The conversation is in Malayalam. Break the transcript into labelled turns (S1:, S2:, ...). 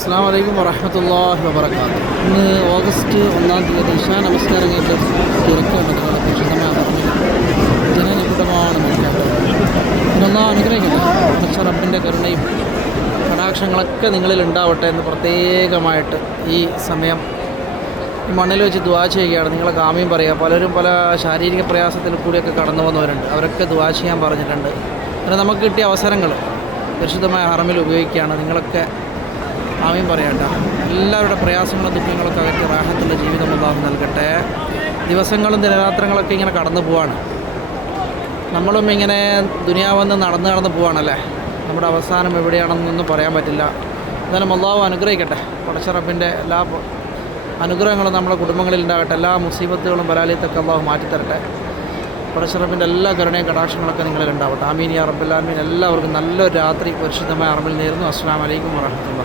S1: അസ്സാം വലൈക്കും വറഹമത്തല്ലാഹി വബർക്കാത്തു ഇന്ന് ഓഗസ്റ്റ് ഒന്നാം തീയതി ഇഷാ നമസ്കാരം കഴിഞ്ഞിട്ട് തിരക്കുണ്ട് ജനനിബിഡമാണ് മനസ്സിലാക്കുന്നത് അനുഗ്രഹിക്കുന്നത് അടച്ച റബ്ബിന്റെ കരുണയും കടാക്ഷങ്ങളൊക്കെ നിങ്ങളിൽ ഉണ്ടാവട്ടെ എന്ന് പ്രത്യേകമായിട്ട് ഈ സമയം ഈ മണ്ണിൽ വെച്ച് ദുവാ ചെയ്യുകയാണ്. നിങ്ങളെ കാമ്യം പറയുക. പലരും പല ശാരീരിക പ്രയാസത്തിൽ കൂടിയൊക്കെ കടന്നു വന്നവരുണ്ട് അവരൊക്കെ ദുവാ ചെയ്യാൻ പറഞ്ഞിട്ടുണ്ട്. അങ്ങനെ നമുക്ക് കിട്ടിയ അവസരങ്ങൾ പരിശുദ്ധമായ ഹറമിൽ ഉപയോഗിക്കുകയാണ്. നിങ്ങളൊക്കെ ആമയും പറയണ്ട എല്ലാവരുടെ പ്രയാസങ്ങളും ദുഃഖങ്ങളൊക്കെ അകറ്റി റാഹത്തുള്ള ജീവിതം അള്ളാഹു നൽകട്ടെ. ദിവസങ്ങളും ദിനരാത്രങ്ങളൊക്കെ ഇങ്ങനെ കടന്നു പോവാണ്. നമ്മളും ഇങ്ങനെ ദുനിയാവെന്ന് നടന്ന് നടന്ന് പോവാണല്ലേ? നമ്മുടെ അവസാനം എവിടെയാണെന്നൊന്നും പറയാൻ പറ്റില്ല. എന്നാലും അള്ളാഹു അനുഗ്രഹിക്കട്ടെ. പടച്ചറപ്പിന്റെ എല്ലാ അനുഗ്രഹങ്ങളും നമ്മുടെ കുടുംബങ്ങളിൽ ഉണ്ടാകട്ടെ. എല്ലാ മുസീബത്തുകളും ബലാലിത്തൊക്കെ അള്ളാഹു മാറ്റിത്തരട്ടെ. പടച്ചറപ്പിന്റെ എല്ലാ കരുണയും കടാക്ഷങ്ങളൊക്കെ നിങ്ങളിൽ ഉണ്ടാവട്ടെ. ആമീൻ യാ റബ്ബുല്ലാമീൻ എല്ലാവർക്കും നല്ലൊരു രാത്രി പരിശുദ്ധമായ അറബിൽ നേരുന്നു. അസ്സാം വലൈക്കും വാഹമത്തുള്ള